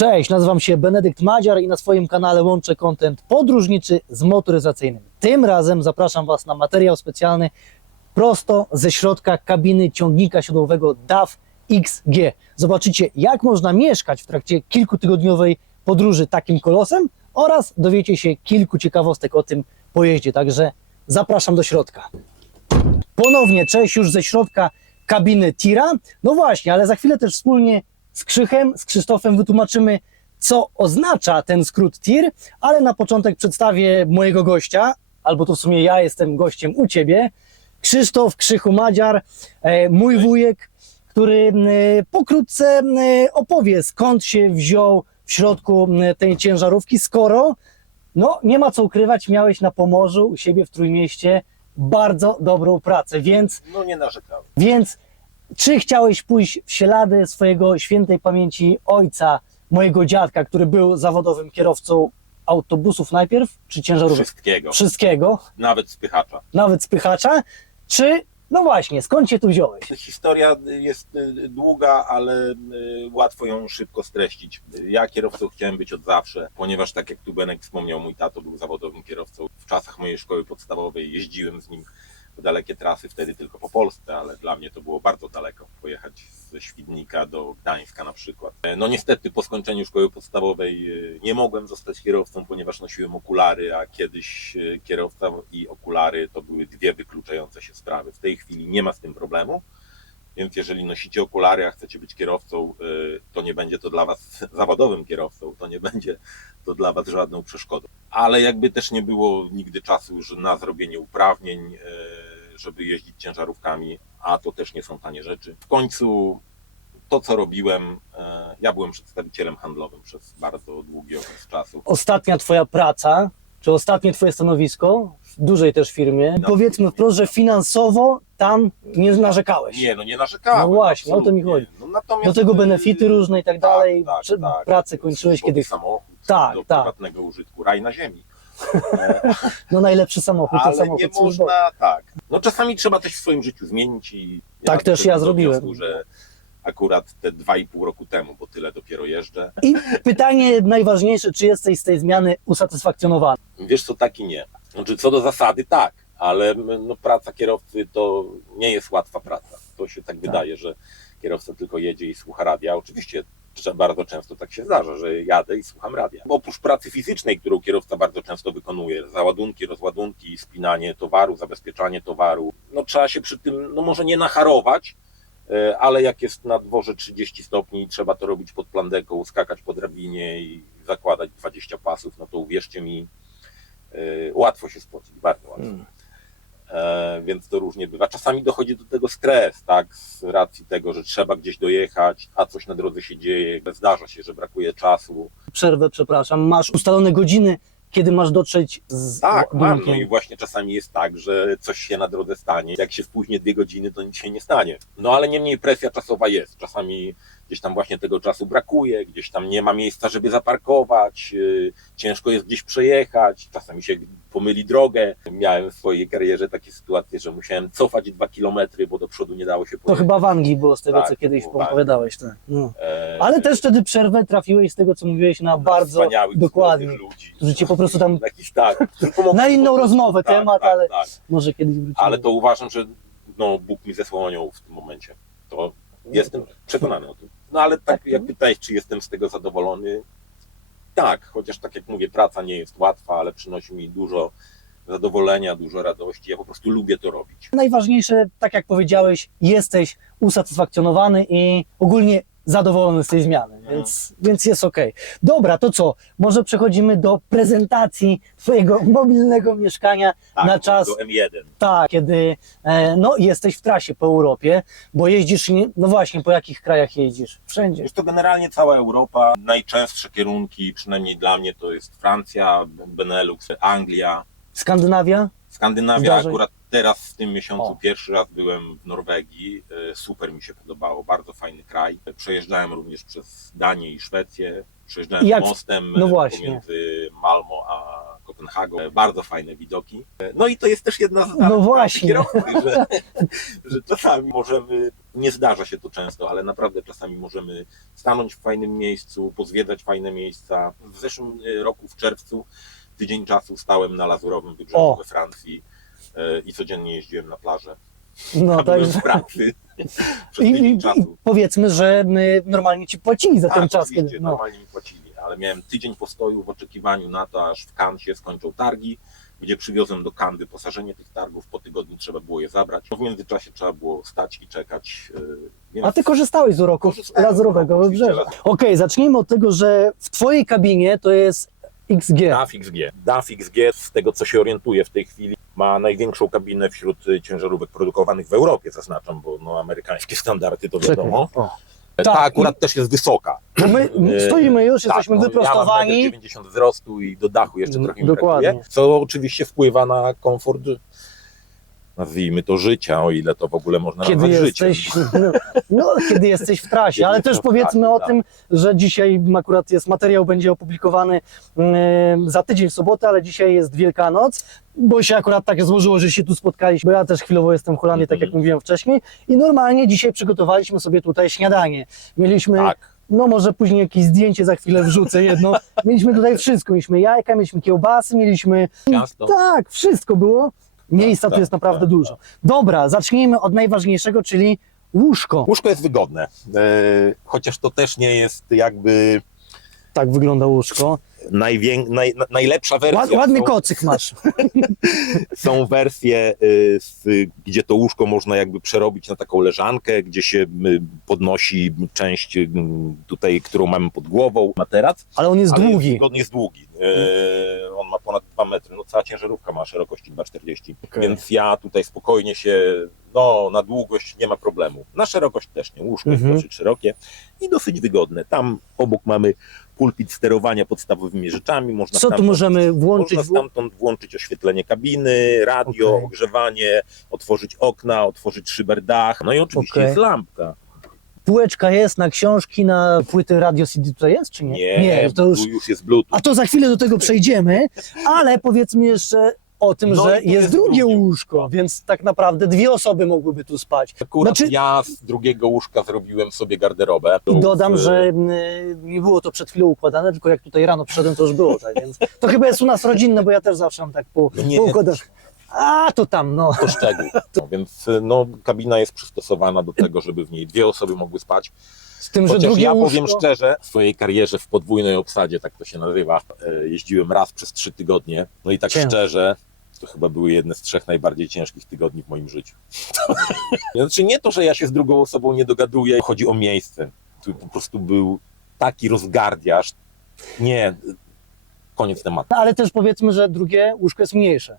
Cześć, nazywam się Benedykt Madziar i na swoim kanale łączę content podróżniczy z motoryzacyjnym. Tym razem zapraszam Was na materiał specjalny prosto ze środka kabiny ciągnika siodłowego DAF XG. Zobaczycie, jak można mieszkać w trakcie kilkutygodniowej podróży takim kolosem oraz dowiecie się kilku ciekawostek o tym pojeździe, także zapraszam do środka. Ponownie cześć już ze środka kabiny tira. No właśnie, ale za chwilę też wspólnie z Krzychem, z Krzysztofem wytłumaczymy, co oznacza ten skrót TIR, ale na początek przedstawię mojego gościa, albo to w sumie ja jestem gościem u Ciebie, Krzysztof Krzychu Madziar, mój wujek, który pokrótce opowie, skąd się wziął w środku tej ciężarówki, skoro, no nie ma co ukrywać, miałeś na Pomorzu, u siebie w Trójmieście bardzo dobrą pracę, więc... No nie narzekałem. Więc czy chciałeś pójść w ślady swojego świętej pamięci ojca, mojego dziadka, który był zawodowym kierowcą autobusów najpierw, czy ciężarówek? Wszystkiego. Wszystkiego, Nawet spychacza. nawet spychacza, czy, no właśnie, skąd się tu wziąłeś? Historia jest długa, ale łatwo ją szybko streścić. Ja kierowcą chciałem być od zawsze, ponieważ tak jak tu Benek wspomniał, mój tato był zawodowym kierowcą. W czasach mojej szkoły podstawowej jeździłem z nim w dalekie trasy, wtedy tylko po Polsce, ale dla mnie to było bardzo daleko pojechać ze Świdnika do Gdańska na przykład. No niestety po skończeniu szkoły podstawowej nie mogłem zostać kierowcą, ponieważ nosiłem okulary, a kiedyś kierowca i okulary to były dwie wykluczające się sprawy. W tej chwili nie ma z tym problemu, więc jeżeli nosicie okulary, a chcecie być kierowcą, to nie będzie to dla Was zawodowym kierowcą, to nie będzie to dla Was żadną przeszkodą. Ale jakby też nie było nigdy czasu już na zrobienie uprawnień, żeby jeździć ciężarówkami, a to też nie są tanie rzeczy. W końcu to, co robiłem, ja byłem przedstawicielem handlowym przez bardzo długi okres czasu. Ostatnia Twoja praca, czy ostatnie Twoje stanowisko w dużej też firmie, No, powiedzmy wprost, że finansowo tam nie narzekałeś. Nie, no nie narzekałem. No właśnie, o to mi chodzi. No, natomiast, Do tego benefity różne i tak dalej, tak. pracę kończyłeś Służbowy kiedyś. samochód Tak, do tak. prywatnego użytku, raj na ziemi. No najlepszy samochód, to Ale samochód nie służbowy. można, tak. No czasami trzeba coś w swoim życiu zmienić i Tak też ja doszedłem do zrobiłem. wniosku, że akurat te 2,5 roku temu, bo tyle dopiero jeżdżę. I pytanie najważniejsze, czy jesteś z tej zmiany usatysfakcjonowany? Wiesz co, tak i nie. Znaczy co do zasady tak, ale no, praca kierowcy to nie jest łatwa praca. To się tak wydaje, że kierowca tylko jedzie i słucha radia. Oczywiście bardzo często tak się zdarza, że jadę i słucham radia. Bo oprócz pracy fizycznej, którą kierowca bardzo często wykonuje, załadunki, rozładunki, spinanie towaru, zabezpieczanie towaru, no trzeba się przy tym, no może nie nacharować, ale jak jest na dworze 30 stopni i trzeba to robić pod plandeką, skakać po drabinie i zakładać 20 pasów, no to uwierzcie mi, łatwo się spocić, bardzo łatwo. Więc to różnie bywa. Czasami dochodzi do tego stres, tak, z racji tego, że trzeba gdzieś dojechać, a coś na drodze się dzieje, zdarza się, że brakuje czasu. Przerwę, przepraszam. Masz ustalone godziny, kiedy masz dotrzeć z Tak, mam. ładunkiem? No i właśnie czasami jest tak, że coś się na drodze stanie. Jak się spóźnię 2 godziny, to nic się nie stanie. No ale niemniej presja czasowa jest. Czasami gdzieś tam właśnie tego czasu brakuje, gdzieś tam nie ma miejsca, żeby zaparkować, ciężko jest gdzieś przejechać, czasami się pomyli drogę. Miałem w swojej karierze takie sytuacje, że musiałem cofać 2 kilometry, bo do przodu nie dało się To pojechać. chyba w Anglii było, z tego Tak, co kiedyś było w Anglii. opowiadałeś. Tak. No. Ale też wtedy przerwę trafiłeś z tego, co mówiłeś, na bardzo wspaniałych, dokładnie, cudownych ludzi, którzy cię po prostu tam jakiś, tak, pomogli na po inną prostu. rozmowę Tak, temat, tak, ale tak. może kiedyś wrócimy. Ale to uważam, że no, Bóg mi zesłał aniołów w tym momencie. To jestem przekonany o tym. No ale tak jak pytałeś, czy jestem z tego zadowolony? Tak, chociaż tak jak mówię, praca nie jest łatwa, ale przynosi mi dużo zadowolenia, dużo radości. Ja po prostu lubię to robić. Najważniejsze, tak jak powiedziałeś, jesteś usatysfakcjonowany i ogólnie zadowolony z tej zmiany, więc jest okej. Dobra, to co? Może przechodzimy do prezentacji twojego mobilnego mieszkania Tak, na czas, do M1. tak, kiedy no, jesteś w trasie po Europie, bo jeździsz, no właśnie, po jakich krajach jeździsz? Wszędzie. Jest to generalnie cała Europa. Najczęstsze kierunki, przynajmniej dla mnie, to jest Francja, Benelux, Anglia, Skandynawia? Skandynawia. Zdarzeń. Akurat teraz w tym miesiącu O. pierwszy raz byłem w Norwegii. Super mi się podobało, bardzo fajny kraj. Przejeżdżałem również przez Danię i Szwecję. Przejeżdżałem Jak- mostem no właśnie. pomiędzy Malmö a Kopenhagą. Bardzo fajne widoki. No i to jest też jedna z No zalet właśnie. kierowcy, że czasami możemy Nie zdarza się to często, ale naprawdę czasami możemy stanąć w fajnym miejscu, pozwiedzać fajne miejsca. W zeszłym roku w czerwcu tydzień czasu stałem na Lazurowym Wybrzeżu we Francji i codziennie jeździłem na plażę. No Byłem także... w pracy przez tydzień I czasu. powiedzmy, że normalnie ci płacili za ten czas. Oczywiście, Kiedy... No. normalnie mi płacili, ale miałem tydzień postoju w oczekiwaniu na to, aż w Cannes się skończą targi, gdzie przywiozłem do Cannes wyposażenie tych targów, po tygodniu trzeba było je zabrać. W międzyczasie trzeba było stać i czekać. Więc A ty korzystałeś z uroków korzystałem Lazurowego oczywiście, Wybrzeża. Okej, zacznijmy od tego, że w twojej kabinie to jest XG. DAF XG, z tego co się orientuję w tej chwili, ma największą kabinę wśród ciężarówek produkowanych w Europie, zaznaczam, bo no, amerykańskie standardy to wiadomo. O. Ta Tak, akurat też jest wysoka. Bo my stoimy już, jesteśmy no, wyprostowani. Ja mam 90 wzrostu i do dachu jeszcze trochę mi Dokładnie. brakuje, co oczywiście wpływa na komfort, nazwijmy to, życia, o ile to w ogóle można Kiedy nazwać jesteś, życiem. kiedy jesteś w trasie, Kiedy ale jestem też w powiedzmy trasie, o tak. tym, że dzisiaj akurat jest materiał, będzie opublikowany za tydzień w sobotę, ale dzisiaj jest Wielkanoc, bo się akurat tak złożyło, że się tu spotkaliśmy, bo ja też chwilowo jestem w Holandii, tak jak mówiłem wcześniej, i normalnie dzisiaj przygotowaliśmy sobie tutaj śniadanie. Mieliśmy, Tak. no może później jakieś zdjęcie za chwilę wrzucę jedno, mieliśmy tutaj wszystko, mieliśmy jajka, mieliśmy kiełbasy, mieliśmy... Ciasto. Tak, wszystko było. Miejsca Tak, tu jest tak, naprawdę tak, dużo. Dobra, zacznijmy od najważniejszego, czyli łóżko. Łóżko jest wygodne, chociaż to też nie jest jakby Tak wygląda łóżko. najlepsza wersja. Ładny Są- kocyk masz. Są wersje, gdzie to łóżko można jakby przerobić na taką leżankę, gdzie się podnosi część tutaj, którą mamy pod głową, materac. Ale on jest Ale długi. Jest długi. On ma ponad 2 metry. No, cała ciężarówka ma szerokości 2,40. Okej. Więc ja tutaj spokojnie się, no na długość nie ma problemu. Na szerokość też nie. Łóżko jest dosyć szerokie i dosyć wygodne. Tam obok mamy pulpit sterowania podstawowymi rzeczami. Można Co tu stamtąd- możemy włączyć? Można stamtąd włączyć oświetlenie kabiny, radio, Okej. ogrzewanie, otworzyć okna, otworzyć szyber dach. No i oczywiście Okej. jest lampka. Półeczka jest na książki, na płyty Radio CD tutaj jest, czy nie? Nie, to już... tu już jest Bluetooth. A to za chwilę do tego przejdziemy, ale powiedzmy jeszcze o tym, No że i tu jest jest drugie drugie łóżko, więc tak naprawdę 2 osoby mogłyby tu spać. Akurat Znaczy- ja z drugiego łóżka zrobiłem sobie garderobę. I dodam, W- że nie było to przed chwilą układane, tylko jak tutaj rano przyszedłem, to już było, tak więc to chyba jest u nas rodzinne, bo ja też zawsze mam tak Nie. poukładane. A, to tam, no. To szczegół. No, więc no, kabina jest przystosowana do tego, żeby w niej 2 osoby mogły spać. Z tym, że Chociaż drugie ja łóżko... powiem szczerze, w swojej karierze w podwójnej obsadzie, tak to się nazywa, jeździłem raz przez 3 tygodnie. No i tak Ciężko. szczerze, to chyba były jedne z 3 najbardziej ciężkich tygodni w moim życiu. Znaczy nie to, że ja się z drugą osobą nie dogaduję, chodzi o miejsce. Tu po prostu był taki rozgardiaż. Nie, koniec tematu. No, ale też powiedzmy, że drugie łóżko jest mniejsze.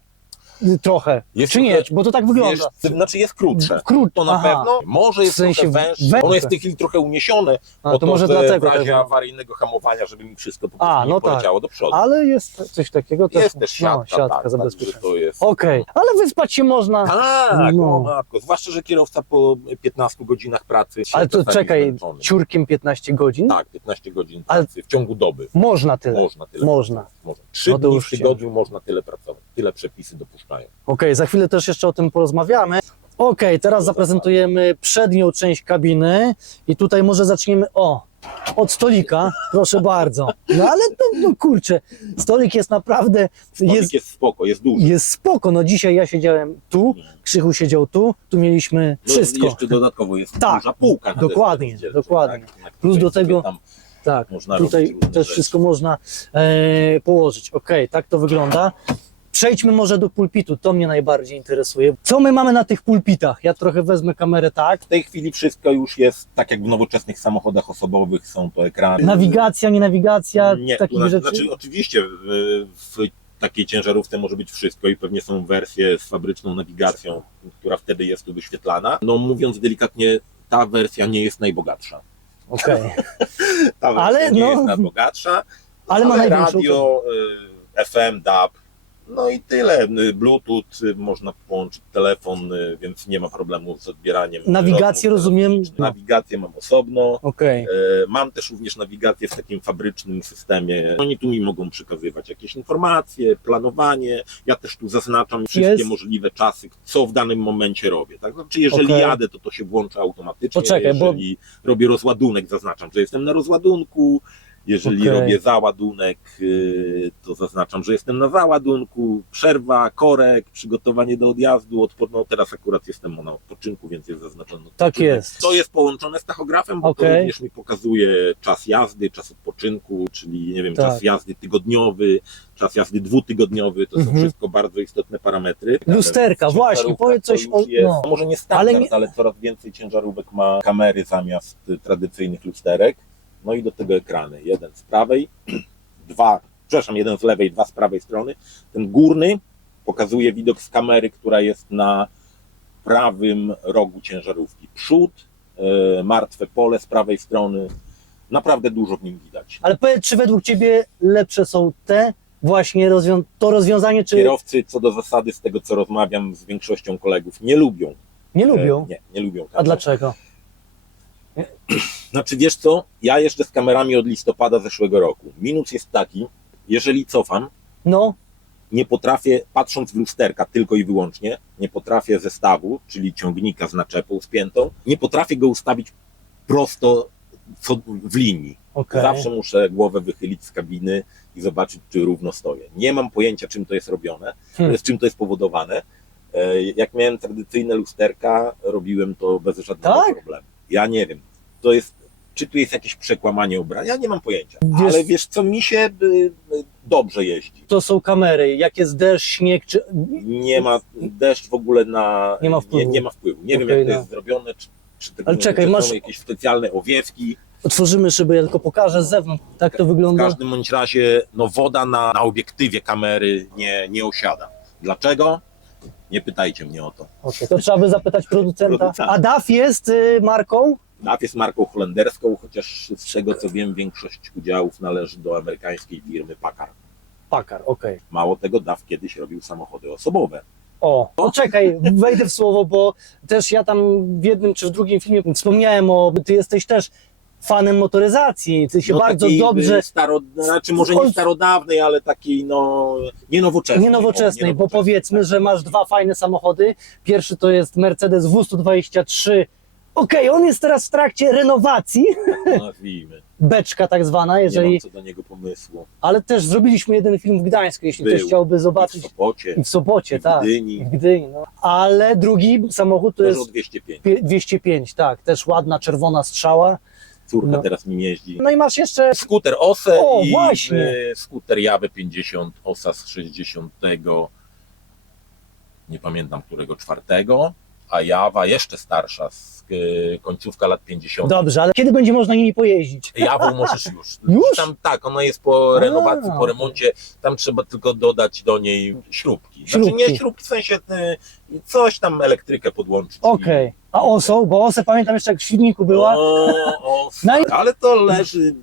Trochę. Jest Czy nie? trochę- Bo to tak wygląda. Wiesz, znaczy jest krótsze. To na Aha. pewno. Może jest W sensie trochę węższe. węższe. Ono jest w tej chwili trochę uniesione, A, po to może że dlatego w razie tak. awaryjnego hamowania, żeby mi wszystko po prostu A, nie no tak. poleciało do przodu. Ale jest coś takiego też. Jest też siatka, siatka tak, zabezpieczenia. także to jest... Okej, ale wyspać się można. Tak, No. o matko. Zwłaszcza, że kierowca po 15 godzinach pracy się Ale to czasami czekaj, zmęczony. ciurkiem 15 godzin? Tak, 15 godzin Ale- pracy w ciągu doby. Można tyle. Można tyle Można. pracować. Można. 3 No to dni już w tygodniu można tyle pracować. Tyle przepisy dopuszczają. Okej, za chwilę też jeszcze o tym porozmawiamy. Okej, teraz zaprezentujemy przednią część kabiny i tutaj może zaczniemy od stolika, proszę bardzo. No ale to, no kurczę, stolik jest naprawdę, Stolik jest spoko, jest duży. jest spoko. No dzisiaj ja siedziałem tu, Krzychu siedział tu mieliśmy No, wszystko. jeszcze dodatkowo jest Tak, duża półka. na dokładnie, desce rozdzielczej, dokładnie. Tak, na Plus której do sobie tego- tam Tak, można tutaj robić różne też rzeczy. wszystko można położyć. Okej, tak to wygląda. Przejdźmy może do pulpitu, to mnie najbardziej interesuje. Co my mamy na tych pulpitach? Ja trochę wezmę kamerę tak. W tej chwili wszystko już jest tak jak w nowoczesnych samochodach osobowych, są to ekrany. Nawigacja, nie nawigacja, Nie, takich to rzeczy. znaczy oczywiście w takiej ciężarówce może być wszystko i pewnie są wersje z fabryczną nawigacją, która wtedy jest tu wyświetlana. No mówiąc delikatnie, ta wersja nie jest najbogatsza. Okej, Ta wersja Ale nie no- jest najbogatsza, ale ma największą. radio, FM, DAB, No i tyle. Bluetooth, można połączyć telefon, więc nie ma problemu z odbieraniem. Nawigację rozmów rozumiem? telefonicznych. Nawigację mam osobno. Okej. Mam też również nawigację w takim fabrycznym systemie. Oni tu mi mogą przekazywać jakieś informacje, planowanie. Ja też tu zaznaczam wszystkie możliwe czasy, co w danym momencie robię. Tak? Znaczy, jeżeli jadę, to się włącza automatycznie. Poczekaj, jeżeli robię rozładunek, zaznaczam, że jestem na rozładunku. Jeżeli robię załadunek, to zaznaczam, że jestem na załadunku, przerwa, korek, przygotowanie do odjazdu, no teraz akurat jestem na odpoczynku, więc jest zaznaczone. Tak jest. To jest połączone z tachografem, bo to również mi pokazuje czas jazdy, czas odpoczynku, czyli nie wiem, czas jazdy tygodniowy, czas jazdy dwutygodniowy, to są wszystko bardzo istotne parametry. Lusterka, właśnie, powiedz coś o... No. Może nie standard, ale coraz więcej ciężarówek ma kamery zamiast tradycyjnych lusterek. No i do tego ekrany. Jeden z prawej, jeden z lewej, dwa z prawej strony. Ten górny pokazuje widok z kamery, która jest na prawym rogu ciężarówki. Przód, martwe pole z prawej strony. Naprawdę dużo w nim widać. Ale powiedz, czy według Ciebie lepsze są te właśnie to rozwiązanie, czy... Kierowcy co do zasady, z tego co rozmawiam z większością kolegów, nie lubią. Nie lubią? Nie lubią kamer. A dlaczego? Znaczy wiesz co, ja jeżdżę z kamerami od listopada zeszłego roku. Minus jest taki, jeżeli cofam, nie potrafię, patrząc w lusterka tylko i wyłącznie, nie potrafię zestawu, czyli ciągnika z naczepą spiętą, nie potrafię go ustawić prosto w linii. Zawsze muszę głowę wychylić z kabiny i zobaczyć, czy równo stoję. Nie mam pojęcia, czym to jest robione, z czym to jest powodowane. Jak miałem tradycyjne lusterka, robiłem to bez żadnego problemu. Ja nie wiem, czy tu jest jakieś przekłamanie ubrania, ja nie mam pojęcia. Ale wiesz co, mi się dobrze jeździ. To są kamery, jak jest deszcz, śnieg, czy... Nie ma deszcz w ogóle nie ma wpływu. Nie ma wpływu. Nie wiem, jak to jest zrobione, czy tego są jakieś specjalne owiewki. Otworzymy szybę, ja tylko pokażę z zewnątrz, tak to wygląda. W każdym bądź razie woda na obiektywie kamery nie osiada. Dlaczego? Nie pytajcie mnie o to. To trzeba by zapytać producenta. A DAF jest marką? DAF jest marką holenderską, chociaż z tego co wiem, większość udziałów należy do amerykańskiej firmy Packard. Packard, okej. Mało tego, DAF kiedyś robił samochody osobowe. Czekaj, wejdę w słowo, bo też ja tam w jednym czy w drugim filmie wspomniałem ty jesteś też fanem motoryzacji, ty się bardzo dobrze... Znaczy może nie starodawnej, ale takiej nienowoczesnej. Nienowoczesnej, bo powiedzmy, że masz dwa fajne samochody. Pierwszy to jest Mercedes W123. On jest teraz w trakcie renowacji. Nazwijmy. Beczka tak zwana, jeżeli... Nie mam co do niego pomysłu. Ale też zrobiliśmy jeden film w Gdańsku, jeśli ktoś chciałby zobaczyć. I w Sopocie, tak. W Gdyni. Ale drugi samochód to jest 205. 205, tak. Też ładna, czerwona strzała. Córka teraz nim jeździ. No i masz jeszcze... Skuter OSE i właśnie. skuter Jawy 50 OSA z 60, nie pamiętam którego, 4, a Jawa jeszcze starsza, z końcówka lat 50. Dobrze, ale kiedy będzie można nimi pojeździć? Jawą możesz już. Już? Tam tak, ona jest po renowacji, po remoncie, tam trzeba tylko dodać do niej śrubki. Znaczy nie śrubki, w sensie coś tam elektrykę podłączyć. A OSO? Bo OSE pamiętam jeszcze jak w Świdniku była. Ale to leży,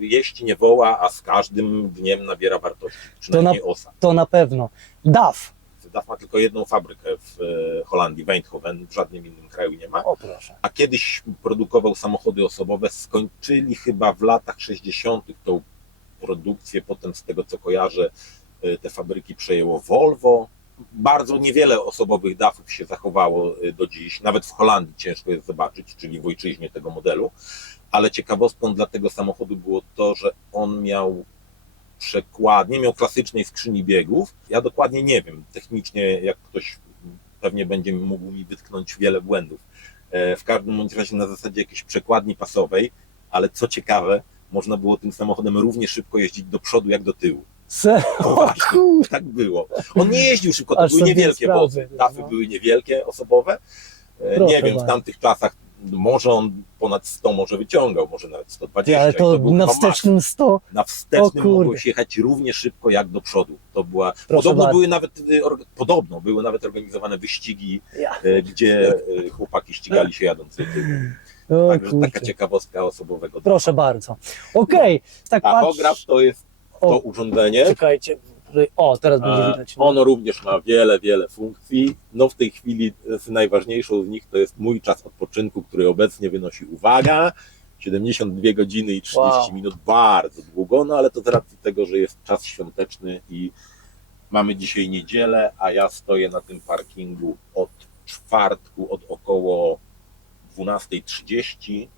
jeść nie woła, a z każdym dniem nabiera wartości. Przynajmniej OSA. To na pewno. DAF. DAF ma tylko jedną fabrykę w Holandii, w Eindhoven, w żadnym innym kraju nie ma. Proszę. A kiedyś produkował samochody osobowe, skończyli chyba w latach 60. tą produkcję, potem z tego co kojarzę, te fabryki przejęło Volvo. Bardzo niewiele osobowych DAF-ów się zachowało do dziś, nawet w Holandii ciężko jest zobaczyć, czyli w ojczyźnie tego modelu, ale ciekawostką dla tego samochodu było to, że on miał nie miał klasycznej skrzyni biegów. Ja dokładnie nie wiem, technicznie jak ktoś pewnie będzie mógł mi wytknąć wiele błędów. W każdym bądź razie na zasadzie jakiejś przekładni pasowej, ale co ciekawe, można było tym samochodem równie szybko jeździć do przodu jak do tyłu. Tak było. On nie jeździł szybko, to były niewielkie wozy. DAF-y były niewielkie, osobowe. Nie wiem, w tamtych czasach może on ponad 100 może wyciągał, może nawet 120. Ale to na wstecznym 100? Na wstecznym mogłeś jechać równie szybko jak do przodu. To była... Podobno były nawet organizowane wyścigi, gdzie chłopaki ścigali się jadąc do tyłu. Także taka ciekawostka osobowego. Proszę bardzo. Tak tachograf to jest to urządzenie. Czekajcie. Tutaj, o, teraz będzie widać. No. Ono również ma wiele, wiele funkcji. No w tej chwili najważniejszą z nich to jest mój czas odpoczynku, który obecnie wynosi, uwaga, 72 godziny i 30 minut, bardzo długo, no ale to z racji tego, że jest czas świąteczny i mamy dzisiaj niedzielę, a ja stoję na tym parkingu od czwartku, od około 12:30.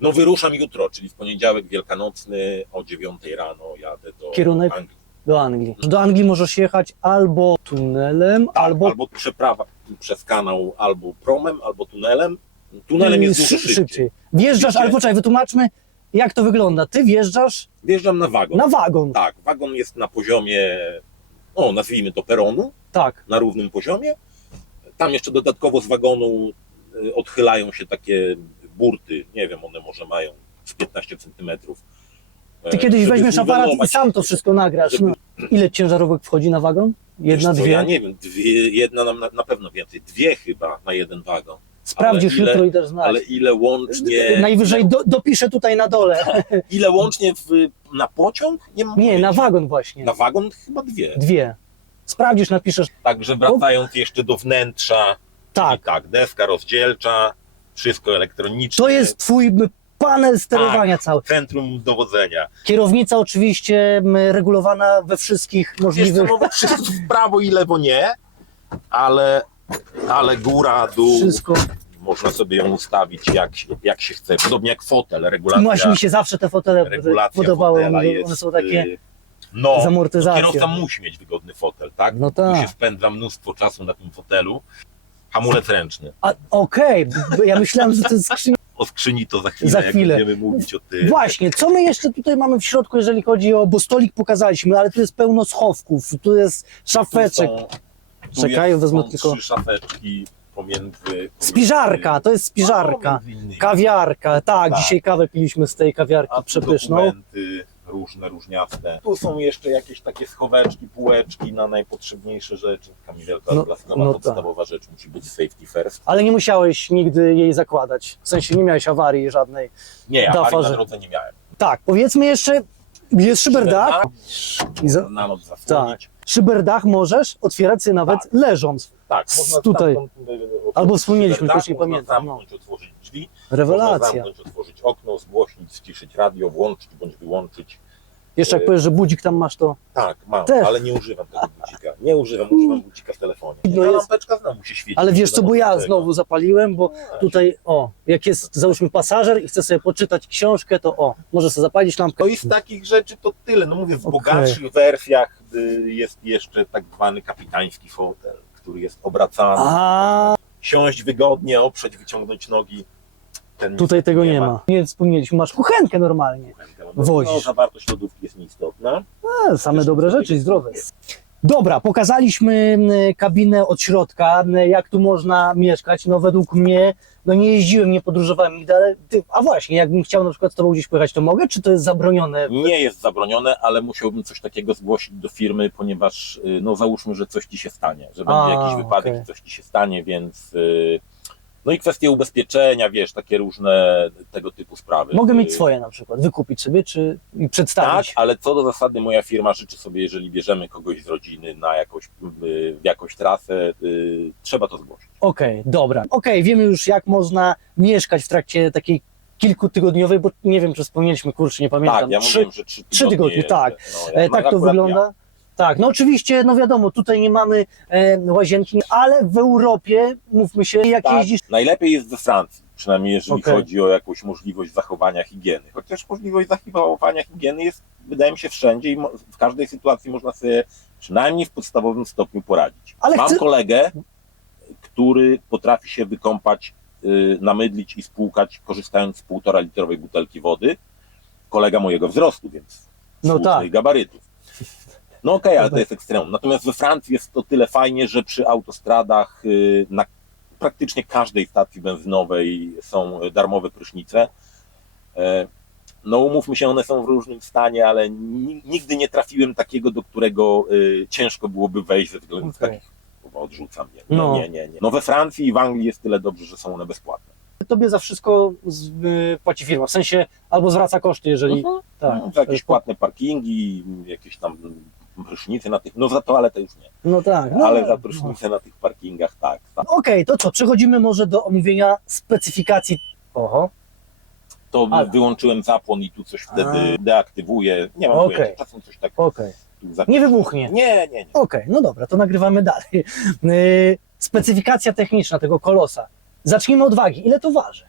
No wyruszam jutro, czyli w poniedziałek wielkanocny o 9 rano jadę do Kierunek? Anglii. Do Anglii. Do Anglii możesz jechać albo tunelem, Tak, albo przeprawa przez kanał, albo promem, albo tunelem. Tunelem jest dużo szybciej. Wjeżdżasz, Wiecie? ale poczekaj, wytłumaczmy, jak to wygląda. Ty wjeżdżasz Wjeżdżam na wagon. na wagon. Tak, wagon jest na poziomie, nazwijmy to peronu, Tak. na równym poziomie. Tam jeszcze dodatkowo z wagonu odchylają się takie burty, nie wiem, one może mają z 15 centymetrów. Ty kiedyś żeby weźmiesz aparat i zniwelować- sam to wszystko nagrasz. żeby- No. Ile ciężarówek wchodzi na wagon? Jedna, Wiesz co, dwie? Ja nie wiem, jedna na pewno więcej, dwie chyba na jeden wagon. Sprawdzisz ale ile- jutro i dasz znać. Ale ile łącznie... Najwyżej dopiszę tutaj na dole. Ile łącznie na pociąg? Nie mam Nie, pojęcia. na wagon właśnie. Na wagon chyba dwie. Dwie. Sprawdzisz, napiszesz. Także wracając jeszcze do wnętrza, Tak. i tak, deska rozdzielcza, wszystko elektroniczne. To jest twój panel sterowania cały. Centrum dowodzenia. Kierownica oczywiście regulowana we wszystkich Wiesz co, możliwych... no wszystko w prawo i lewo nie, ale góra, dół, Wszystko. można sobie ją ustawić jak się chce. Podobnie jak fotel, regulacja. Właśnie mi się zawsze te fotele regulacja podobały. fotela One jest, są takie no, z amortyzacją. kierowca musi mieć wygodny fotel, tak? No Tu tak. się spędza mnóstwo czasu na tym fotelu. Hamulec ręczny. Okej, bo ja myślałem, że to jest skrzynia. O skrzyni to za chwilę, Za jak chwilę. będziemy mówić o tym. Właśnie, co my jeszcze tutaj mamy w środku, jeżeli chodzi o... Bo stolik pokazaliśmy, ale tu jest pełno schowków, tu jest szafeczek. Czekaj, wezmę tylko... 3 szafeczki pomiędzy... Spiżarka, to jest spiżarka. No, między innymi. Kawiarka, tak, Tak. dzisiaj kawę piliśmy z tej kawiarki A tu przepyszną. dokumenty różne, różniaste. Tu są jeszcze jakieś takie schoweczki, półeczki na najpotrzebniejsze rzeczy. Kamilelka No, klasykowa, no podstawowa rzecz musi być safety first. Ale nie musiałeś nigdy jej zakładać, w sensie nie miałeś awarii żadnej. Nie, Dafa, awarii na że- drodze nie miałem. Tak, powiedzmy jeszcze, jest szyberdach. I za- Na noc zasłonić. Szyberdach możesz otwierać sobie nawet Tak. leżąc. Tak, można Tutaj. stamtąd, Albo wspomnieliśmy, szyberdach, też nie można pamiętam, zamknąć, otworzyć drzwi, można Rewelacja. zamknąć, otworzyć okno, zgłośnić, ściszyć radio, włączyć bądź wyłączyć. Jeszcze jak powiesz, że budzik tam masz, to Tak, mam, Też. ale nie używam tego budzika. Nie używam budzika w telefonie. No Ta jest- lampeczka znowu się świeci. ale wiesz co, bo ja Tego. znowu zapaliłem, bo tutaj, jak jest, załóżmy pasażer i chce sobie poczytać książkę, to może sobie zapalić lampkę. No i z takich rzeczy to tyle. No mówię, w Okej. bogatszych wersjach jest jeszcze tak zwany kapitański fotel, który jest obracany. A Siąść wygodnie, oprzeć, wyciągnąć nogi. Ten tutaj tego nie ma. Nie wspomnieliśmy, masz kuchenkę normalnie. No, Wozisz. zawartość lodówki jest nieistotna. Same dobre rzeczy i zdrowe. Dobra, pokazaliśmy kabinę od środka, jak tu można mieszkać. No według mnie, no nie jeździłem, nie podróżowałem nigdy, ale a właśnie, jakbym chciał na przykład z tobą gdzieś pojechać, to mogę, czy to jest zabronione? Nie jest zabronione, ale musiałbym coś takiego zgłosić do firmy, ponieważ no załóżmy, że coś ci się stanie, że będzie jakiś wypadek okej. i coś ci się stanie, więc no i kwestie ubezpieczenia, wiesz, takie różne tego typu sprawy. Mogę mieć swoje na przykład, wykupić sobie, czy i Tak, przedstawić? ale co do zasady moja firma życzy sobie, jeżeli bierzemy kogoś z rodziny na jakąś trasę, trzeba to zgłosić. Okej, dobra. Okej, wiemy już jak można mieszkać w trakcie takiej kilkutygodniowej, bo nie wiem, czy wspomnieliśmy, kurczę, nie pamiętam. Tak, ja Trzy- mówiłem, że 3 3 tygodnie, jeżdżę. tak. No, ja Tak to akurat wygląda. Tak, no oczywiście, no wiadomo, tutaj nie mamy łazienki, ale w Europie, mówmy się, jak Tak, jeździsz, najlepiej jest we Francji, przynajmniej jeżeli Okej. chodzi o jakąś możliwość zachowania higieny. Chociaż możliwość zachowania higieny jest, wydaje mi się, wszędzie i w każdej sytuacji można sobie przynajmniej w podstawowym stopniu poradzić. Ale Mam chcę- kolegę, który potrafi się wykąpać, namydlić i spłukać, korzystając z 1,5-litrowej butelki wody. Kolega mojego wzrostu, więc No słusznych tak. gabarytów. No okej, ale No to tak. jest ekstremum. Natomiast we Francji jest to tyle fajnie, że przy autostradach na praktycznie każdej stacji benzynowej są darmowe prysznice. No umówmy się, one są w różnym stanie, ale nigdy nie trafiłem takiego, do którego ciężko byłoby wejść ze względu Okej. takich, odrzucam je. No. Nie. No we Francji i w Anglii jest tyle dobrze, że są one bezpłatne. tobie za wszystko płaci firma, w sensie albo zwraca koszty, jeżeli... Tak, Za jakieś płatne parkingi, jakieś tam prysznice na tych, no za toaletę już nie, No tak. No, ale za no. prysznice na tych parkingach tak. Okej, to co, przechodzimy może do omówienia specyfikacji. Oho, To Ale. wyłączyłem zapłon i tu coś wtedy deaktywuje, nie mam Okej. pojęcia, czasem coś tak okej. tu zapiszę. Nie wybuchnie. Nie. Okej, no dobra, to nagrywamy dalej. Specyfikacja techniczna tego kolosa. Zacznijmy od wagi. Ile to waży?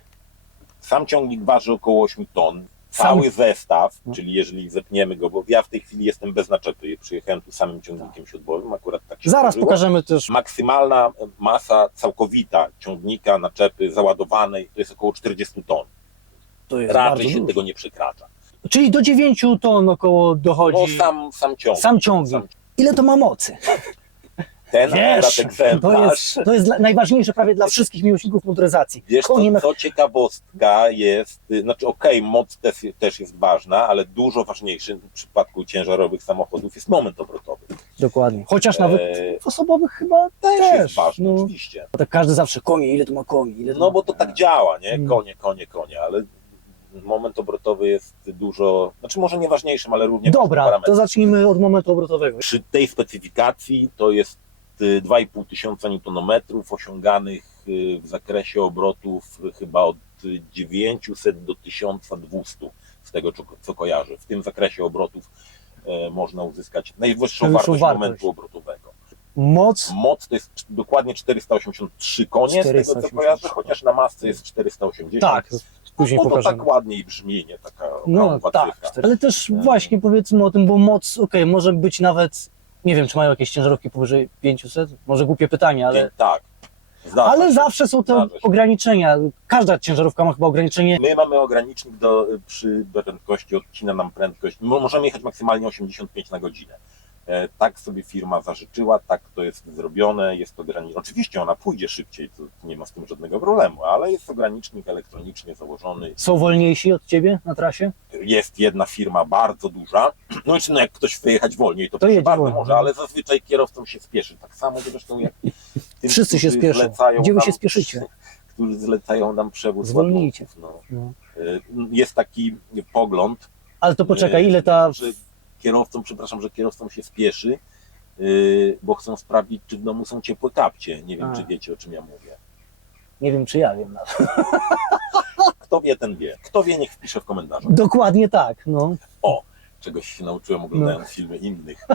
Sam ciągnik waży około 8 ton. Sam- Cały zestaw, No. czyli jeżeli zepniemy go, bo ja w tej chwili jestem bez naczepy, przyjechałem tu samym ciągnikiem siodłowym, akurat tak się Zaraz zdarzyło. pokażemy też. Maksymalna masa całkowita ciągnika, naczepy załadowanej to jest około 40 ton. To jest bardzo Raczej się dużo. tego nie przekracza. Czyli do 9 ton około dochodzi. No sam ciągnik. Sam ciągnik. Ile to ma mocy? Ten akurat Wiesz, egzemplarz. to jest najważniejsze prawie dla wszystkich miłośników motoryzacji. Wiesz, Konie co ciekawostka jest, znaczy moc też jest ważna, ale dużo ważniejszy w przypadku ciężarowych samochodów jest moment obrotowy. Dokładnie. Chociaż nawet Eee, w osobowych chyba Też jest ważny, no. oczywiście. Tak każdy zawsze konie, ile to ma koni, ile to No ma... bo to tak działa, nie? Mm. Konie, ale moment obrotowy jest dużo, znaczy może nieważniejszym, ale równie Dobra, ważnym to zacznijmy od momentu obrotowego. Przy tej specyfikacji to jest 2,5 tysiąca newtonometrów osiąganych w zakresie obrotów chyba od 900 do 1200 z tego co kojarzę. W tym zakresie obrotów można uzyskać najwyższą Najwyższą wartość momentu obrotowego. Moc Moc to jest dokładnie 483 konie z tego co 483. kojarzę, chociaż na masce jest 480. tak, później no to pokażemy. tak ładniej brzmi, nie? Taka No okrągła tak, cyfra. ale też właśnie powiedzmy o tym, bo moc, może być nawet, nie wiem, czy mają jakieś ciężarówki powyżej 500? Może głupie pytanie, ale, Tak. Zdarza ale się. zawsze są te Zdarza się. ograniczenia. Każda ciężarówka ma chyba ograniczenie. My mamy ogranicznik przy prędkości, odcina nam prędkość. Możemy jechać maksymalnie 85 na godzinę. Tak sobie firma zażyczyła, tak to jest zrobione, jest ogranicznik. Oczywiście ona pójdzie szybciej, to nie ma z tym żadnego problemu, ale jest ogranicznik elektronicznie założony. Są wolniejsi od ciebie na trasie? Jest jedna firma bardzo duża, no i jak ktoś chce jechać wolniej, to jedzie bardzo wolniej. może, ale zazwyczaj kierowcom się spieszy. Tak samo zresztą jak tym, Wszyscy się którzy spieszą. zlecają Gdzie wy nam- się spieszycie? Którzy zlecają nam przewóz Zwolnijcie. ładunków. No. No. Jest taki pogląd, Ale to poczekaj, ile ta... że że kierowcom się spieszy, bo chcą sprawdzić, czy w domu są ciepłe kapcie. Nie wiem, A. czy wiecie, o czym ja mówię. Nie wiem, czy ja wiem nawet. Kto wie, ten wie. Kto wie, niech wpisze w komentarzu. Dokładnie tak, no. Czegoś się nauczyłem oglądając filmy innych.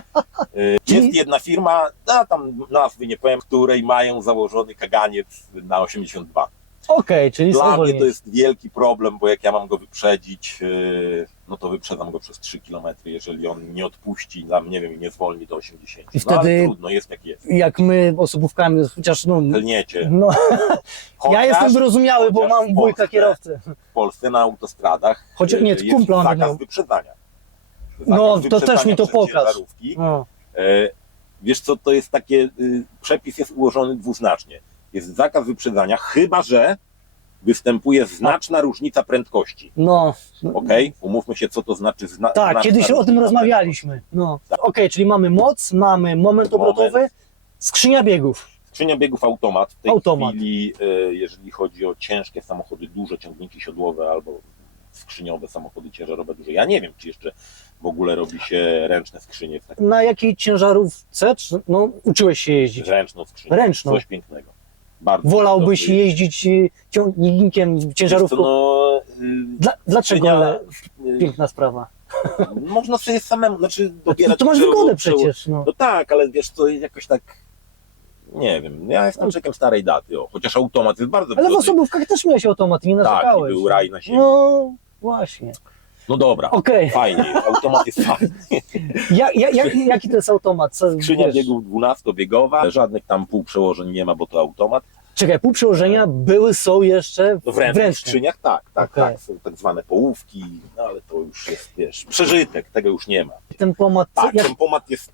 Czyli- Jest jedna firma, tam nazwy nie powiem, której mają założony kaganiec na 82. Okej, czyli są Dla mnie wolniejsi. to jest wielki problem, bo jak ja mam go wyprzedzić, no to wyprzedzam go przez 3 km, jeżeli on nie odpuści nam, nie wiem, i nie zwolni do 80. I No ale wtedy- trudno, jest jak jest. Jak my osobówkami, chociaż no... Klniecie. no ja Chociaż jestem wyrozumiały, bo chociaż mam w wujka Polsce- kierowcę. W Polsce na autostradach Chociaż nie, jest kumpla on zakaz miał. wyprzedzania. No, Zakaz to też mi to wyprzedzania przez pokaż. ciężarówki. No. Wiesz co, to jest takie, przepis jest ułożony dwuznacznie. Jest zakaz wyprzedzania, chyba że występuje znaczna różnica prędkości. No, Okej? Umówmy się, co to znaczy tak, znaczna kiedyś o tym różnica rozmawialiśmy. No. Tak. Okej, czyli mamy moc, mamy moment obrotowy, skrzynia biegów. Skrzynia biegów automat. W tej Automat. chwili, jeżeli chodzi o ciężkie samochody, duże ciągniki siodłowe albo skrzyniowe samochody ciężarowe duże, ja nie wiem, czy jeszcze w ogóle robi się ręczne skrzynie, w takim Na jakiej ciężarówce, no, uczyłeś się jeździć? ręczną skrzynię. Ręczną. Coś pięknego. Bardzo Wolałbyś dobrze jeździć ciągnikiem, ciężarówką? Wiesz co, no, Dlaczego? skrzynia, Piękna sprawa. można sobie samemu, znaczy dobierać To masz przełód- wygodę przełód- przecież. No. No tak, ale wiesz co, jakoś tak, nie wiem, ja jestem człowiekiem starej daty, chociaż automat jest bardzo Ale w wygodny. osobówkach też miałeś automat i nie Tak, i narzekałeś. był raj na ziemi. No, właśnie. No dobra, Okej. fajnie, automat jest fajny. Jaki to jest automat? Co, Skrzynia wiesz? biegów 12-biegowa, żadnych tam półprzełożeń nie ma, bo to automat. Czekaj, półprzełożenia są jeszcze No w w ręcznych ręcznych. skrzyniach tak, Okej. tak, są tak zwane połówki, no ale to już jest, wiesz, przeżytek, tego już nie ma. Tempomat, Tak, jak, tempomat jest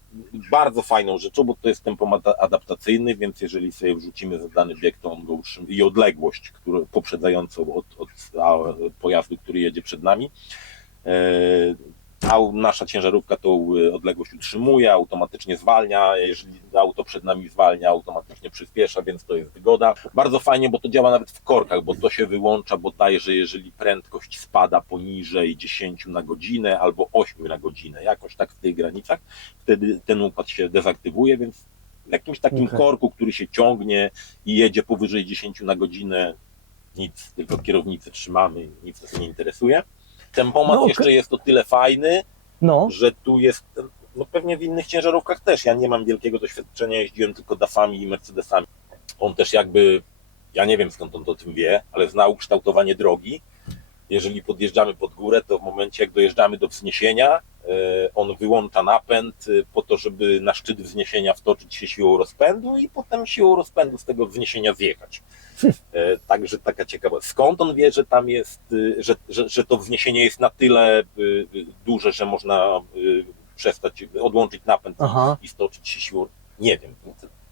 bardzo fajną rzeczą, bo to jest tempomat adaptacyjny, więc jeżeli sobie wrzucimy zadany bieg, to on go utrzymuje i odległość, poprzedzającą od pojazdu, który jedzie przed nami, A nasza ciężarówka tą odległość utrzymuje, automatycznie zwalnia, jeżeli auto przed nami zwalnia, automatycznie przyspiesza, więc to jest wygoda. Bardzo fajnie, bo to działa nawet w korkach, bo to się wyłącza bodajże, jeżeli prędkość spada poniżej 10 na godzinę albo 8 na godzinę, jakoś tak w tych granicach, wtedy ten układ się dezaktywuje, więc w jakimś takim korku, który się ciągnie i jedzie powyżej 10 na godzinę, nic, tylko kierownicę trzymamy, nic nas nie interesuje. Tempomat jeszcze jest o tyle fajny, że tu jest, no pewnie w innych ciężarówkach też, ja nie mam wielkiego doświadczenia, jeździłem tylko DAF-ami i Mercedesami. On też jakby, ja nie wiem skąd on o tym wie, ale znał kształtowanie drogi. Jeżeli podjeżdżamy pod górę, to w momencie jak dojeżdżamy do wzniesienia, on wyłącza napęd po to, żeby na szczyt wzniesienia wtoczyć się siłą rozpędu i potem siłą rozpędu z tego wzniesienia zjechać. Także taka ciekawa. Skąd on wie, że tam jest, że to wzniesienie jest na tyle duże, że można przestać, odłączyć napęd i stoczyć się siłą? Nie wiem.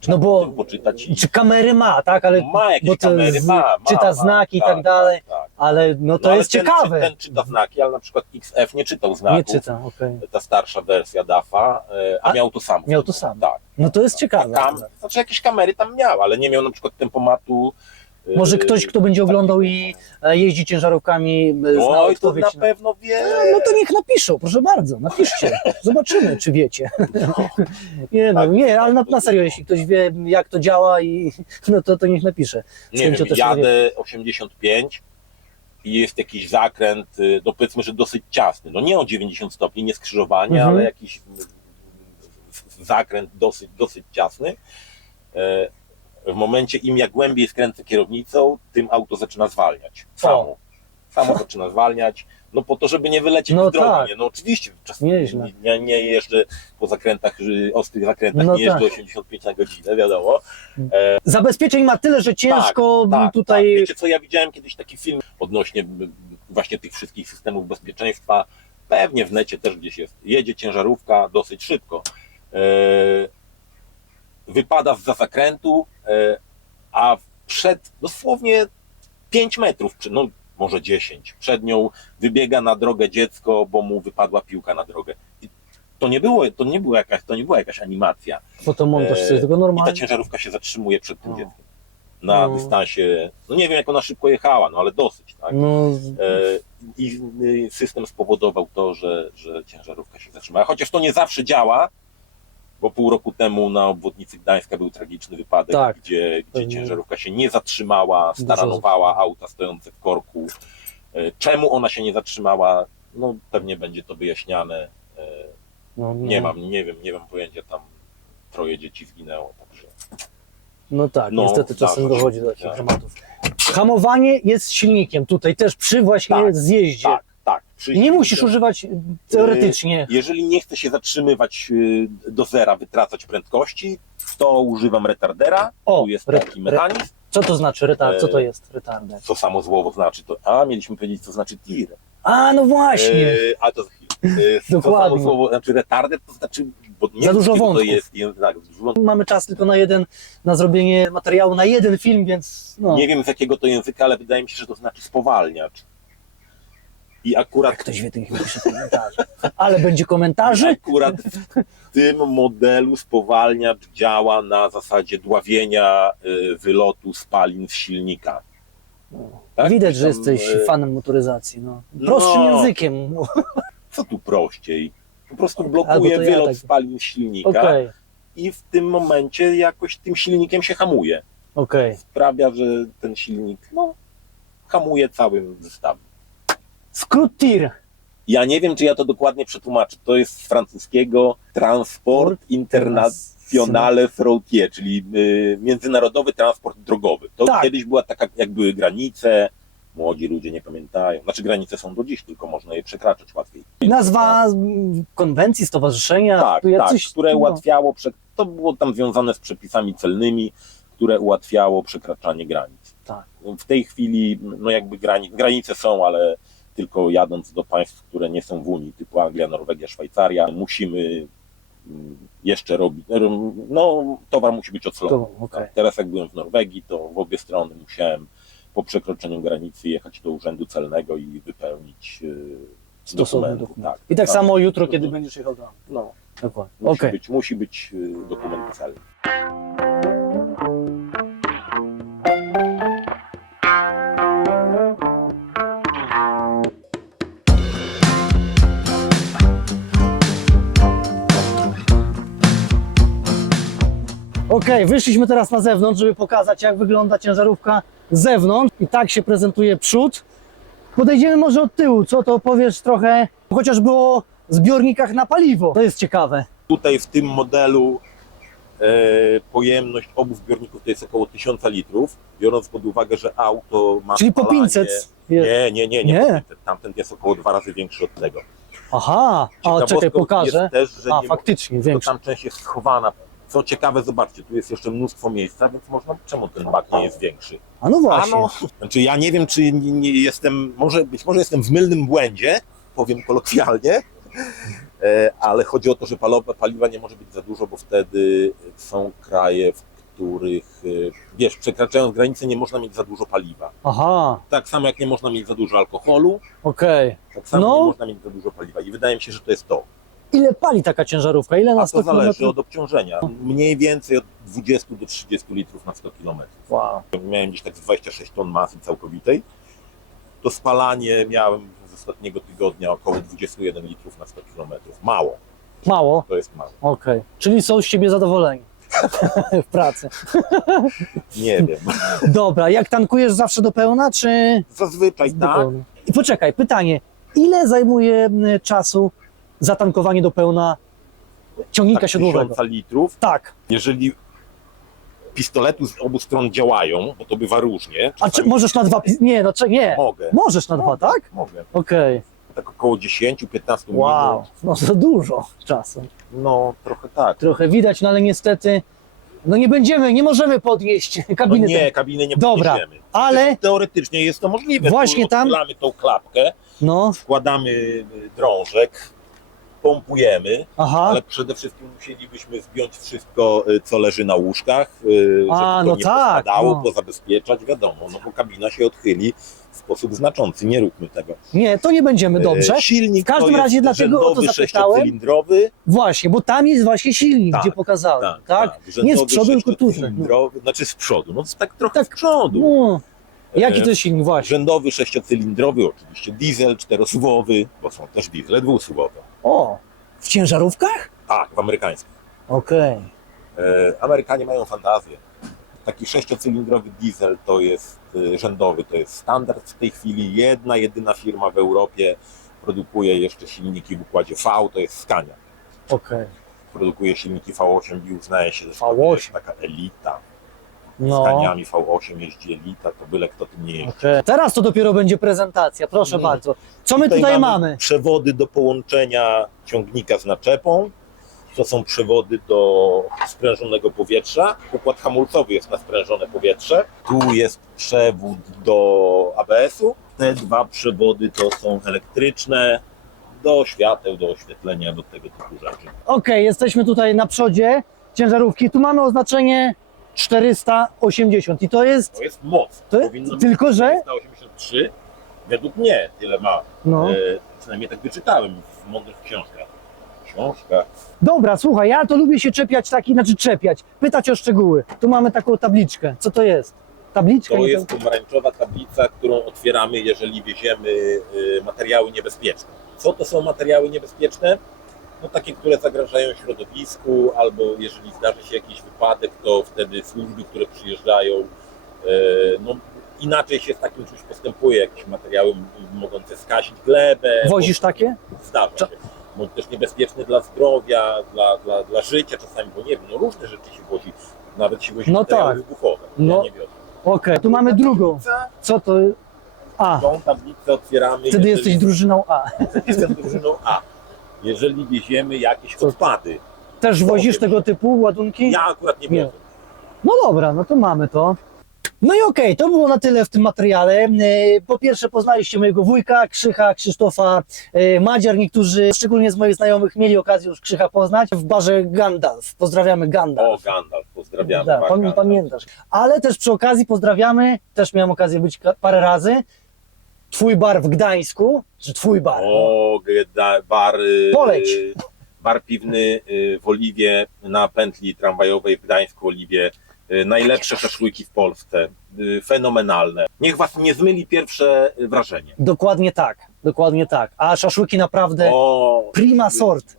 No bo poczytać czy kamery ma, tak? Ale ma jakieś kamery, czyta znaki i tak dalej, ale no to jest ciekawe. Ten czyta znaki, ale na przykład XF nie czytał znaków. Nie czyta, ta starsza wersja DAF-a, a miał to samo. Miał to samo. Tak. No to jest ciekawe. Znaczy jakieś kamery tam miał, ale nie miał na przykład tempomatu. Może ktoś, kto będzie oglądał i jeździ ciężarówkami, zna odpowiedź. To na pewno wie. No to niech napiszą, proszę bardzo, napiszcie. Zobaczymy, czy wiecie. Nie, ale na serio, jeśli ktoś wie, jak to działa, no to niech napisze. Nie wiem, jadę 85 i jest jakiś zakręt, no powiedzmy, że dosyć ciasny. No nie o 90 stopni, nie skrzyżowanie, ale jakiś zakręt dosyć ciasny. W momencie im jak głębiej skręcę kierownicą, tym auto zaczyna zwalniać. Samo zaczyna zwalniać, no po to, żeby nie wylecieć z drogi. Tak. No oczywiście, czasami nie jeżdżę po zakrętach, ostrych zakrętach, nie jeżdżę 85 na godzinę, wiadomo. Zabezpieczeń ma tyle, że ciężko tutaj... Tak. Wiecie co, ja widziałem kiedyś taki film odnośnie właśnie tych wszystkich systemów bezpieczeństwa, pewnie w necie też gdzieś jest. Jedzie ciężarówka dosyć szybko. Wypada zza zakrętu, a dosłownie 5 metrów, no może 10, przed nią wybiega na drogę dziecko, bo mu wypadła piłka na drogę. I to nie była jakaś animacja. Fotomontaż, coś tego normalnie. I ta ciężarówka się zatrzymuje przed tym dzieckiem. Na dystansie, no nie wiem jak ona szybko jechała, no ale dosyć, tak? I system spowodował to, że ciężarówka się zatrzymała. Chociaż to nie zawsze działa, bo pół roku temu na obwodnicy Gdańska był tragiczny wypadek, gdzie ciężarówka się nie zatrzymała, staranowała auta stojące w korku. Czemu ona się nie zatrzymała? No pewnie będzie to wyjaśniane. Nie mam pojęcia, tam 3 dzieci zginęło, także. No tak, niestety czasem dochodzi do takich dramatów. Hamowanie jest silnikiem tutaj też przy właśnie zjeździe. Tak. Nie musisz używać teoretycznie. Jeżeli nie chcę się zatrzymywać do zera, wytracać prędkości, to używam retardera. Tu jest taki mechanizm. Co to znaczy co to jest retarder? Co samo słowo znaczy to. Mieliśmy powiedzieć, co znaczy tir. No właśnie. A to za chwilę. Dokładnie. To samo słowo znaczy retarder, to znaczy. Bo nie za dużo wątków. To jest, Mamy czas tylko na zrobienie materiału na jeden film, więc. Nie wiem z jakiego to języka, ale wydaje mi się, że to znaczy spowalniacz. I akurat... Ktoś wie, to niech pisze komentarze. Ale będzie komentarzy? Akurat w tym modelu spowalniacz działa na zasadzie dławienia wylotu spalin z silnika. Tak? Widać, że jesteś fanem motoryzacji. Prostszym językiem. Co tu prościej? Po prostu blokuje wylot spalin z silnika i w tym momencie jakoś tym silnikiem się hamuje. Sprawia, że ten silnik hamuje całym zestawem. Skrót TIR. Ja nie wiem, czy ja to dokładnie przetłumaczę. To jest z francuskiego Transport Internationale Routier, czyli międzynarodowy transport drogowy. To kiedyś była taka, jak były granice, młodzi ludzie nie pamiętają. Znaczy granice są do dziś, tylko można je przekraczać łatwiej. Nazwa konwencji, stowarzyszenia? Które ułatwiało, to było tam związane z przepisami celnymi, które ułatwiało przekraczanie granic. W tej chwili, jakby granice są, ale tylko jadąc do państw, które nie są w Unii, typu Anglia, Norwegia, Szwajcaria, musimy jeszcze robić, towar musi być odsolony. Teraz jak byłem w Norwegii, to w obie strony musiałem po przekroczeniu granicy jechać do urzędu celnego i wypełnić stosowny dokument. Tak, I tak tak. samo jutro, kiedy będziesz jechał do Anglii. No, Dokładnie. musi, Okej. musi być dokument celny. Okej, wyszliśmy teraz na zewnątrz, żeby pokazać, jak wygląda ciężarówka z zewnątrz. I tak się prezentuje przód. Podejdziemy może od tyłu, co to powiesz trochę, chociażby o zbiornikach na paliwo. To jest ciekawe. Tutaj w tym modelu pojemność obu zbiorników to jest około 1000 litrów, biorąc pod uwagę, że auto ma Czyli po spalanie... 500 jest. Nie, Nie? po 500. Tamten jest około 2 razy większy od tego. Aha, a Ciekawostką czekaj, pokażę. jest też, że A, nie, faktycznie, to większy. tam część jest schowana. Co ciekawe, zobaczcie, tu jest jeszcze mnóstwo miejsca, więc można, czemu ten bak nie jest większy? A no właśnie. Znaczy ja nie wiem, czy nie jestem, być może jestem w mylnym błędzie, powiem kolokwialnie, ale chodzi o to, że paliwa nie może być za dużo, bo wtedy są kraje, w których, wiesz, przekraczając granicę nie można mieć za dużo paliwa. Aha, Tak samo jak nie można mieć za dużo alkoholu, okej. tak samo No. nie można mieć za dużo paliwa. I wydaje mi się, że to jest to. Ile pali taka ciężarówka? Ile na A 100 to zależy kilometrów? od obciążenia. Mniej więcej od 20 do 30 litrów na 100 km. Wow. Miałem gdzieś tak z 26 ton masy całkowitej. To spalanie miałem z ostatniego tygodnia około 21 litrów na 100 km. Mało, Mało? to jest mało. Okej. Czyli są z siebie zadowoleni w pracy. Nie wiem. Dobra, jak tankujesz zawsze do pełna, czy Zazwyczaj do tak. pełna? I poczekaj, pytanie. Ile zajmuje czasu zatankowanie do pełna ciągnika Tak, siodłowego? 1000 litrów. Tak. Jeżeli pistolety z obu stron działają, bo to bywa różnie. A czy czasami możesz na dwa? Nie, no nie. Mogę. Możesz na dwa, tak? Mogę. Okej. Tak około 10-15 Wow. minut. No za dużo czasu. No trochę tak. Trochę widać, no ale niestety no nie możemy podnieść No kabiny. nie, kabiny nie Dobra, podniesiemy. ale Teoretycznie jest to możliwe. Właśnie tam- Otwieramy tą klapkę, no, wkładamy drążek, pompujemy, aha. ale przede wszystkim musielibyśmy zdjąć wszystko, co leży na łóżkach, żeby A, to no nie tak, pospadało, no. pozabezpieczać, wiadomo, no bo kabina się odchyli w sposób znaczący, nie róbmy tego. Nie, to nie będziemy dobrze. Silnik W każdym to razie jest dlatego o to rzędowy, zapytałem. 6-cylindrowy. Właśnie, bo tam jest właśnie silnik, Tak, gdzie pokazałem, tak? Nie z rzędowy, przodu, tylko tutaj. 6-cylindrowy, znaczy z przodu, no tak trochę Tak. z przodu. No. Jaki to jest silnik właśnie? Rzędowy, 6-cylindrowy, oczywiście diesel, 4-suwowy, bo są też diesle 2-suwowe. O, w ciężarówkach? Tak, w amerykańskich. Okej. Amerykanie mają fantazję. Taki 6-cylindrowy diesel to jest rzędowy, to jest standard w tej chwili. Jedna, jedyna firma w Europie produkuje jeszcze silniki w układzie V, to jest Scania. Okej. Produkuje silniki V8 i uznaje się, że to V8. jest taka elita. No. Scaniami V8 jeździ elita, to byle kto tym nie jeździ. Okej. Teraz to dopiero będzie prezentacja, proszę bardzo. Co my tutaj mamy? Przewody do połączenia ciągnika z naczepą. To są przewody do sprężonego powietrza. Układ hamulcowy jest na sprężone powietrze. Tu jest przewód do ABS-u. Te dwa przewody to są elektryczne do świateł, do oświetlenia, do tego typu rzeczy. Okej, jesteśmy tutaj na przodzie ciężarówki. Tu mamy oznaczenie 480 i to jest, To jest moc. To- Powinno być tylko że- 483. Według mnie tyle ma. no. Przynajmniej tak wyczytałem w mądrych książkach. Dobra, słuchaj, ja to lubię się czepiać, pytać o szczegóły. Tu mamy taką tabliczkę. Co to jest? Tabliczka? To nie jest pomarańczowa tablica, którą otwieramy, jeżeli wieziemy materiały niebezpieczne. Co to są materiały niebezpieczne? No takie, które zagrażają środowisku, albo jeżeli zdarzy się jakiś wypadek, to wtedy służby, które przyjeżdżają, no inaczej się z takim czymś postępuje. Jakieś materiały mogące skasić glebę. Wozisz takie? Zdarza się. Bądź też niebezpieczny dla zdrowia, dla życia czasami, bo nie wiem, no różne rzeczy się wozi. Nawet się wozi No materiały tak. wybuchowe. No. Ja nie wiozę. Okej, tu mamy drugą. Co to? A, Tą tablicę otwieramy. wtedy jesteś drużyną A. Jestem drużyną A. Jeżeli wieziemy jakieś Co? odpady. Też wozisz tego typu ładunki? Ja akurat nie Nie. wiozę. No dobra, no to mamy to. No i okej, to było na tyle w tym materiale. Po pierwsze poznaliście mojego wujka, Krzycha, Krzysztofa Madziar. Niektórzy, szczególnie z moich znajomych, mieli okazję już Krzycha poznać w barze Gandalf. Pozdrawiamy O, Gandalf. Gandalf, pozdrawiamy. Tak, Bar Gandalf. pamiętasz. Ale też przy okazji pozdrawiamy, też miałem okazję być parę razy, twój bar w Gdańsku, czy twój bar? Bar, Poleć. bar piwny w Oliwie na pętli tramwajowej w Gdańsku, Oliwie. Najlepsze szaszłyki w Polsce. Fenomenalne. Niech was nie zmyli pierwsze wrażenie. Dokładnie tak, dokładnie tak. A szaszłyki naprawdę prima sort.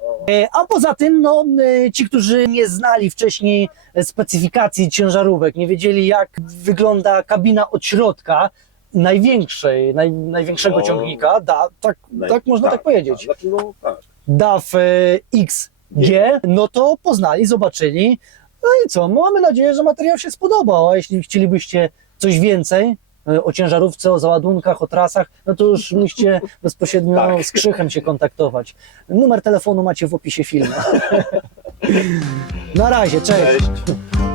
A poza tym, no, ci, którzy nie znali wcześniej specyfikacji ciężarówek, nie wiedzieli, jak wygląda kabina od środka największego ciągnika, tak można tak powiedzieć. Tak. DAF XG, no to poznali, zobaczyli. No i co, mamy nadzieję, że materiał się spodobał, a jeśli chcielibyście coś więcej o ciężarówce, o załadunkach, o trasach, no to już musicie bezpośrednio z Krzychem się kontaktować. Numer telefonu macie w opisie filmu. Na razie, cześć. Cześć.